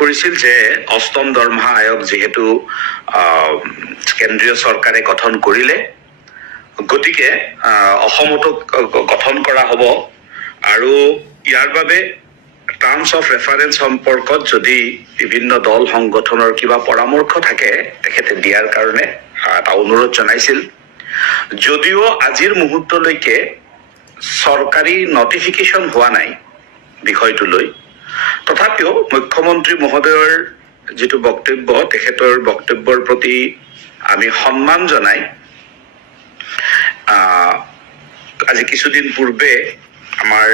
কৰিছিল যে অষ্টম দৰমহা আয়োগ যেহেতু কেন্দ্ৰীয় চৰকাৰে গঠন কৰিলে গতিকে অসমতো গঠন কৰা হ'ব আৰু ইয়াৰ বাবে টাৰ্মছ অফ ৰেফাৰেন্স সম্পৰ্কত যদি বিভিন্ন দল সংগঠনৰ কিবা পৰামৰ্শ থাকে তেখেতে দিয়াৰ কাৰণে এটা অনুৰোধ জনাইছিল যদিও আজিৰ মুহূৰ্তলৈকে চৰকাৰী নটিফিকেশ্যন হোৱা নাই বিষয়টো লৈ তথাপিও মুখ্যমন্ত্ৰী মহোদয়ৰ যেটো বক্তব্য তেখেতৰ বক্তব্যৰ প্ৰতি আমি সন্মান জনাই আজি কিছুদিন পূৰ্বে আমাৰ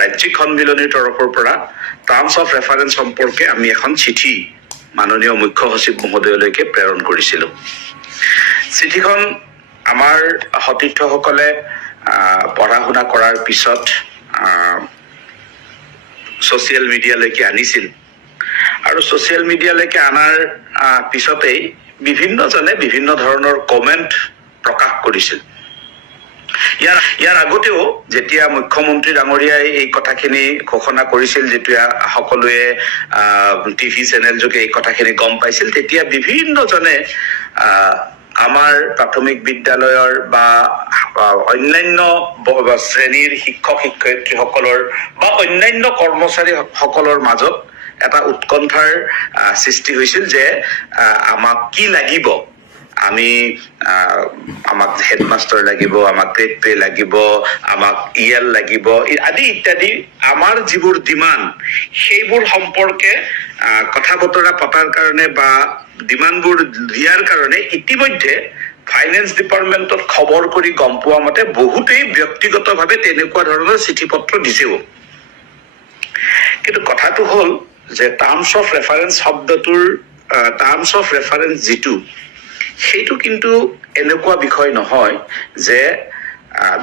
ৰাজ্যিক সন্মিলনীৰ তৰফৰ পৰা টাৰ্মছ অফ ৰেফাৰেন্স সম্পৰ্কে আমি এখন চিঠি মাননীয় মুখ্য সচিব মহোদয়লৈকে প্ৰেৰণ কৰিছিলোঁ চিঠিখন আমাৰ সতীৰ্থসকলে পঢ়া শুনা কৰাৰ পিছত সোশ্যাল মিডিয়ালৈকে আনিছিল আৰু সোশ্যাল মিডিয়ালৈকে আনাৰ পিছতেই বিভিন্নজনে বিভিন্ন ধৰণৰ কমেন্ট প্ৰকাশ কৰিছিল ইয়াৰ আগতেও যেতিয়া মুখ্যমন্ত্ৰী ডাঙৰীয়াই এই কথাখিনি ঘোষণা কৰিছিল যেতিয়া সকলোৱে টিভি চেনেল যোগে এই কথাখিনি গম পাইছিল তেতিয়া বিভিন্নজনে আমাৰ প্ৰাথমিক বিদ্যালয়ৰ বা অন্যান্য শ্ৰেণীৰ শিক্ষক শিক্ষয়িত্ৰীসকলৰ বা অন্যান্য কৰ্মচাৰী সকলৰ মাজত এটা উৎকণ্ঠাৰ সৃষ্টি হৈছিল যে আমাক কি লাগিব আমি আমাক হেডমাস্টাৰ লাগিব আমাক গ্ৰেড পে লাগিব আমাক ইএল লাগিব আদি ইত্যাদি আমাৰ যিবোৰ ডিমান্ড সেইবোৰ সম্পৰ্কে কথা বতৰা পতাৰ কাৰণে বা ডিমান্ডবোৰ দিয়াৰ কাৰণে ইতিমধ্যে ফাইনেন্স ডিপাৰ্টমেন্টত খবৰ কৰি গম পোৱা মতে বহুতেই ব্যক্তিগতভাৱে তেনেকুৱা ধৰণৰ চিঠি পত্ৰ দিছেও কিন্তু কথাটো হ'ল যে টাৰ্মছ অফ ৰেফাৰেন্স শব্দটোৰ টাৰ্মছ অফ ৰেফাৰেন্স যিটো সেইটো কিন্তু এনেকুৱা বিষয় নহয় যে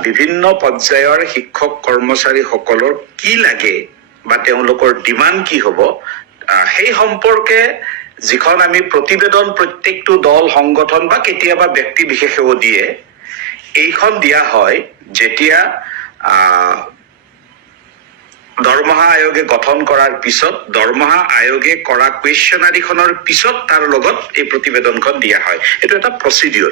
বিভিন্ন পৰ্যায়ৰ শিক্ষক কৰ্মচাৰীসকলৰ কি লাগে বা তেওঁলোকৰ ডিমান্ড কি হ'ব সেই সম্পৰ্কে যিখন আমি প্ৰতিবেদন প্ৰত্যেকটো দল সংগঠন বা কেতিয়াবা ব্যক্তি বিশেষেও দিয়ে এইখন দিয়া হয় যেতিয়া দৰমহা আয়োগে গঠন কৰাৰ পিছত দৰমহা আয়োগে কৰা কুৱেশ্যনাৰীখনৰ পিছত তাৰ লগত এই প্ৰতিবেদনখন দিয়া হয় এটো এটা প্ৰচিডিউৰ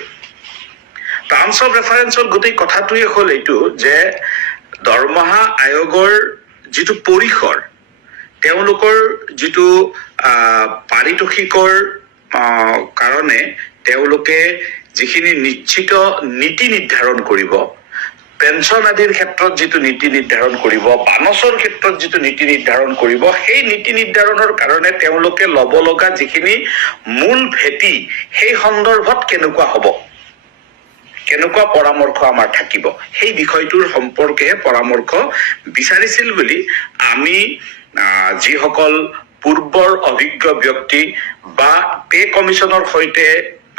টাৰ্মছ অফ ৰেফাৰেন্সৰ গোটেই কথাটোৱে হ'ল এইটো যে দৰমহা আয়োগৰ যিটো পৰিসৰ তেওঁলোকৰ যিটো পাৰিতোষিকৰ কাৰণে তেওঁলোকে যিখিনি নিশ্চিত নীতি নিৰ্ধাৰণ কৰিব পেনশন আদিৰ ক্ষেত্ৰত যিটো নীতি নিৰ্ধাৰণ কৰিব বানছৰ ক্ষেত্ৰত যিটো নীতি নিৰ্ধাৰণ কৰিব সেই নীতি নিৰ্ধাৰণৰ কাৰণে তেওঁলোকে ল'ব লগা যিখিনি মূল ভেটি সেই সন্দৰ্ভত কেনেকুৱা হ'ব কেনেকুৱা পৰামৰ্শ আমাৰ থাকিব সেই বিষয়টোৰ সম্পৰ্কে পৰামৰ্শ বিচাৰিছিল বুলি আমি যিসকল পূৰ্বৰ অভিজ্ঞ ব্যক্তি বা পে কমিশনৰ সৈতে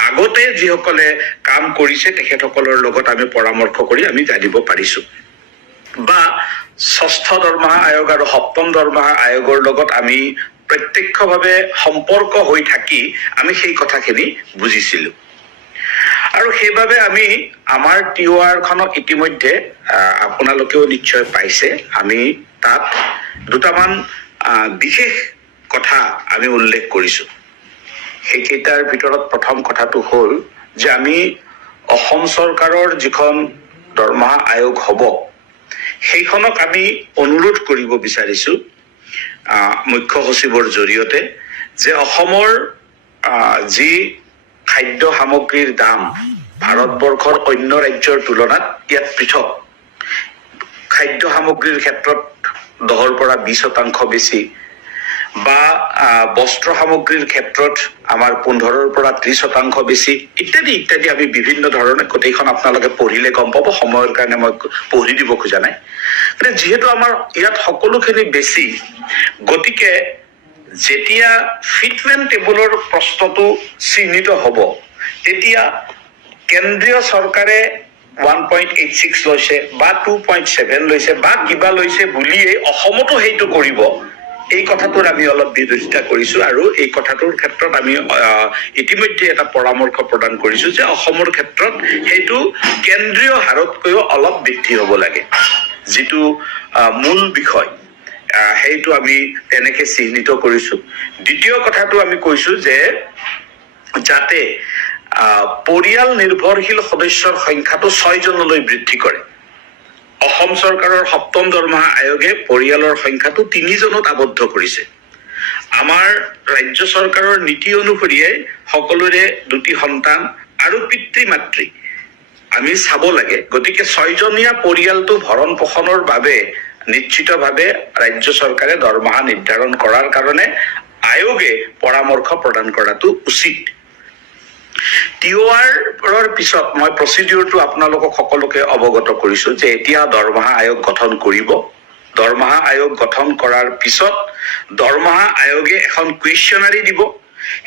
আগতে যিসকলে কাম কৰিছে তেখেতসকলৰ লগত আমি পৰামৰ্শ কৰি আমি জানিব পাৰিছো বা ষষ্ঠ দৰমহা আয়োগ আৰু সপ্তম দৰমহা আয়োগৰ লগত আমি প্ৰত্যক্ষভাৱে সম্পৰ্ক হৈ থাকি আমি সেই কথাখিনি বুজিছিলো আৰু সেইভাবে আমি আমাৰ টিওআৰ খনক ইতিমধ্যে আপোনালোকেও নিশ্চয় পাইছে আমি তাত দুটামান বিশেষ কথা আমি উল্লেখ কৰিছো সেইকেইটাৰ ভিতৰত প্ৰথম কথাটো হ'ল যে আমি অসম চৰকাৰৰ যিখন দৰমহা আয়োগ হ'ব সেইখনক আমি অনুৰোধ কৰিব বিচাৰিছো মুখ্য সচিবৰ জৰিয়তে যে অসমৰ যি খাদ্য সামগ্ৰীৰ দাম ভাৰতবৰ্ষৰ অন্য ৰাজ্যৰ তুলনাত ইয়াত পৃথক খাদ্য সামগ্ৰীৰ ক্ষেত্ৰত 10 পৰা 20% বেছি বা বস্ত্ৰ সামগ্ৰীৰ ক্ষেত্ৰত আমাৰ 15 পৰা 30% বেছি ইত্যাদি ইত্যাদি আমি বিভিন্ন ধৰণে গোটেইখন আপোনালোকে পঢ়িলে গম পাব সময়ৰ কাৰণে মই পঢ়ি দিব খোজা নাই মানে যেহেতু আমাৰ ইয়াত সকলোখিনি বেছি গতিকে যেতিয়া ফিটমেন্ট টেবুলৰ প্ৰশ্নটো চিহ্নিত হ'ব তেতিয়া কেন্দ্ৰীয় চৰকাৰে 1.86 লৈছে বা 2.7 লৈছে বা কিবা লৈছে বুলিয়ে অসমতো হেইটো কৰিব এই কথাটোৰ আমি অলপ বিৰোধিতা কৰিছো আৰু এই কথাটোৰ ক্ষেত্ৰত আমি ইতিমধ্যে এটা পৰামৰ্শ প্ৰদান কৰিছো যে অসমৰ ক্ষেত্ৰত হেইটো কেন্দ্ৰীয় হাৰতকৈ অলপ বৃদ্ধি হ'ব লাগে যেটো মূল বিষয় সেইটো আমি তেনেকে চিহ্নিত কৰিছো। দ্বিতীয় কথাটো আমি কৈছো যে যাতে পৰিয়াল নিৰ্ভৰশীল সদস্যৰ সংখ্যাটো 6 জনলৈ বৃদ্ধি কৰে। অসম চৰকাৰৰ 7ম দৰমহা আয়োগে পৰিয়ালৰ সংখ্যাটো 3 জনত আবদ্ধ কৰিছে। আমাৰ ৰাজ্য চৰকাৰৰ নীতি অনুসৰিয়ে সকলোৰে 2টি সন্তান আৰু পিতৃ মাতৃ আমি চাব লাগে। গতিকে 6জনীয়া পৰিয়ালটো ভৰণ পোষণৰ বাবে নিশ্চিতভাৱে ৰাজ্য চৰকাৰে দৰমহা নিৰ্ধাৰণ কৰাৰ কাৰণে আয়োগে পৰামৰ্শ প্ৰদান কৰাটো উচিত। টিঅআৰৰ পিছত মই প্ৰচিডিউৰটো আপোনালোকক সকলোকে অৱগত কৰিছো যে এতিয়া দৰমহা আয়োগ গঠন কৰিব। দৰমহা আয়োগ গঠন কৰাৰ পিছত দৰমহা আয়োগে এখন কুৱেশ্যনাৰী দিব।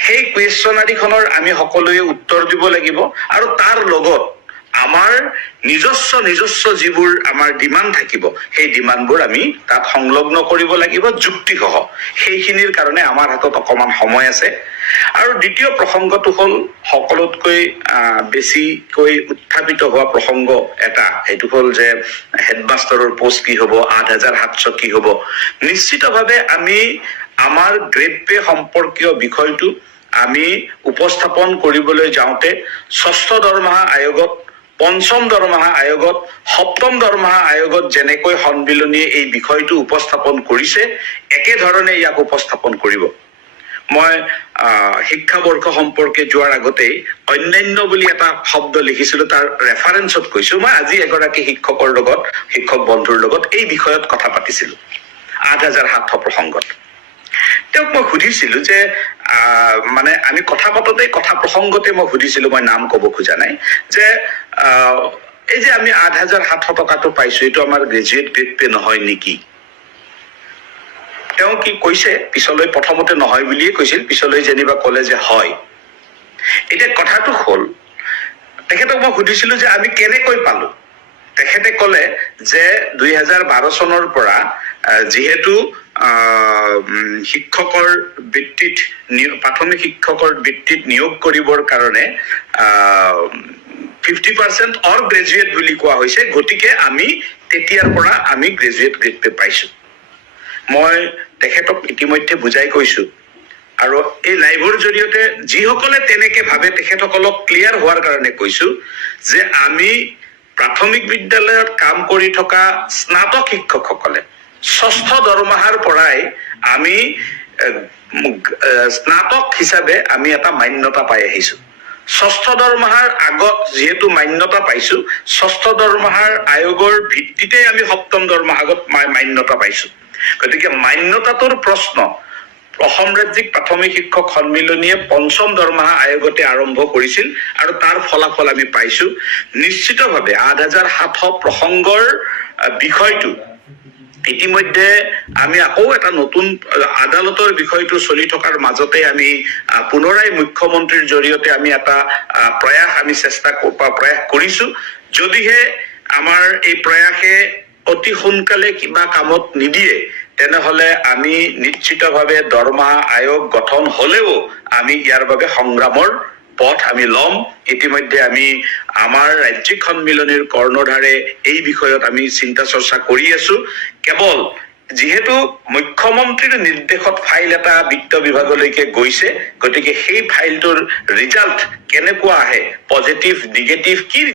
সেই কুৱেশ্যনাৰীখনৰ আমি সকলোৱে উত্তৰ দিব লাগিব আৰু তাৰ লগত আমাৰ নিজস্ব যিবোৰ আমাৰ ডিমাণ্ড থাকিব সেই ডিমাণ্ডবোৰ আমি তাত সংলগ্ন কৰিব লাগিব যুক্তিসহ। সেইখিনিৰ কাৰণে আমাৰ হাতত অকমান সময় আছে। আৰু দ্বিতীয় প্ৰসংগটো হ'ল সকলোতকৈ বেছিকৈ উত্থাপিত হোৱা প্ৰসংগ এটা, সেইটো হ'ল যে হেডমাষ্টাৰৰ পোষ্ট কি হ'ব, 8,700 কি হ'ব। নিশ্চিতভাৱে আমি আমাৰ গ্ৰেড পে সম্পৰ্কীয় বিষয়টো আমি উপস্থাপন কৰিবলৈ যাওঁতে 6ষ্ঠ দৰমহা আয়োগত, 5ম দৰমহা আয়োগত, 7ম দৰমহা আয়োগত যেনেকৈ সন্মিলনীয়ে এই বিষয়টো উপস্থাপন কৰিছে একেধৰণে ইয়াক উপস্থাপন কৰিব। মই শিক্ষাবৰ্ষ সম্পৰ্কে যোৱাৰ আগতেই অন্যান্য বুলি এটা শব্দ লিখিছিলো, তাৰ ৰেফাৰেন্সত কৈছো। মই আজি এগৰাকী শিক্ষক বন্ধুৰ লগত এই বিষয়ত কথা পাতিছিলো 8,700 প্ৰসংগত। তেওঁক মই সুধিছিলো যে মানে আমি কথা পাতোতে কথা প্ৰসংগতে মই সুধিছিলো, মই নাম ক'ব খোজা নাই, যে এই যে আমি 8,700 টকাটো পাইছো এইটো আমাৰ গ্ৰেজুৱেট গ্ৰেড পে নহয় নেকি? তেওঁ কি কৈছে, পিছলৈ প্ৰথমতে নহয় বুলিয়ে কৈছিল, পিছলৈ যেনিবা ক'লে যে হয়। এতিয়া কথাটো হ'ল, তেখেতক মই সুধিছিলো যে আমি কেনেকৈ পালো। তেখেতে ক'লে যে 2012 চনৰ পৰা যিহেতু শিক্ষকৰ বৃত্তিত প্ৰাথমিক শিক্ষকৰ বৃত্তিত নিয়োগ কৰিবৰ কাৰণে 50% অৰ গ্ৰেজুৱেট বুলি কোৱা হৈছে, গতিকে আমি তেতিয়াৰ পৰা আমি গ্ৰেজুৱেট গ্ৰেড পে পাইছো। মই তেখেতক ইতিমধ্যে বুজাই কৈছো আৰু এই লাইভৰ জৰিয়তে যিসকলে তেনেকে ভাবে তেখেতসকলক ক্লিয়াৰ হোৱাৰ কাৰণে কৈছো যে আমি প্ৰাথমিক বিদ্যালয়ত কাম কৰি থকা স্নাতক শিক্ষকসকলে 6ষ্ঠ দৰমহাৰ পৰাই আমি স্নাতক হিচাপে আমি এটা মান্যতা পাই আহিছো। 6ষ্ঠ দৰমহাৰ আগত যিহেতু মান্যতা পাইছো, 6ষ্ঠ দৰমহাৰ আয়োগৰ ভিত্তিতে আমি 7ম দৰমহাত মান্যতা পাইছো। গতিকে মান্যতাটোৰ প্ৰশ্ন অসম ৰাজ্যিক প্ৰাথমিক শিক্ষক সন্মিলনীয়ে 5ম দৰমহা আয়োগতে আৰম্ভ কৰিছিল আৰু তাৰ ফলাফল আমি পাইছো। নিশ্চিতভাৱে 8,700 প্ৰসংগৰ বিষয়টো ইতিমধ্যে আমি আকৌ এটা নতুন আদালতৰ বিষয়টো চলি থকাৰ মাজতে আমি পুনৰাই মুখ্যমন্ত্ৰীৰ জৰিয়তে আমি এটা প্ৰয়াস কৰিছো। যদিহে আমাৰ এই প্ৰয়াসে অতি সোনকালে কিবা কামত নিদিয়ে তেনেহলে আমি নিশ্চিতভাৱে দৰমহা আয়োগ গঠন হলেও আমি ইয়াৰ বাবে সংগ্ৰামৰ পথ আমি ল'ম। ইতিমধ্যে আমি আমাৰ ৰাজ্যিক সন্মিলনীৰ কৰ্ণধাৰে এই বিষয়ত আমি চিন্তা চৰ্চা কৰি আছো। কেৱল যিহেতু মুখ্যমন্ত্ৰীৰ নিৰ্দেশত ফাইল এটা বিত্ত বিভাগলৈকে গৈছে, গতিকে সেই ফাইলটোৰ ৰিজাল্ট কেনেকুৱা আহে, পজিটিভ নিগেটিভ কি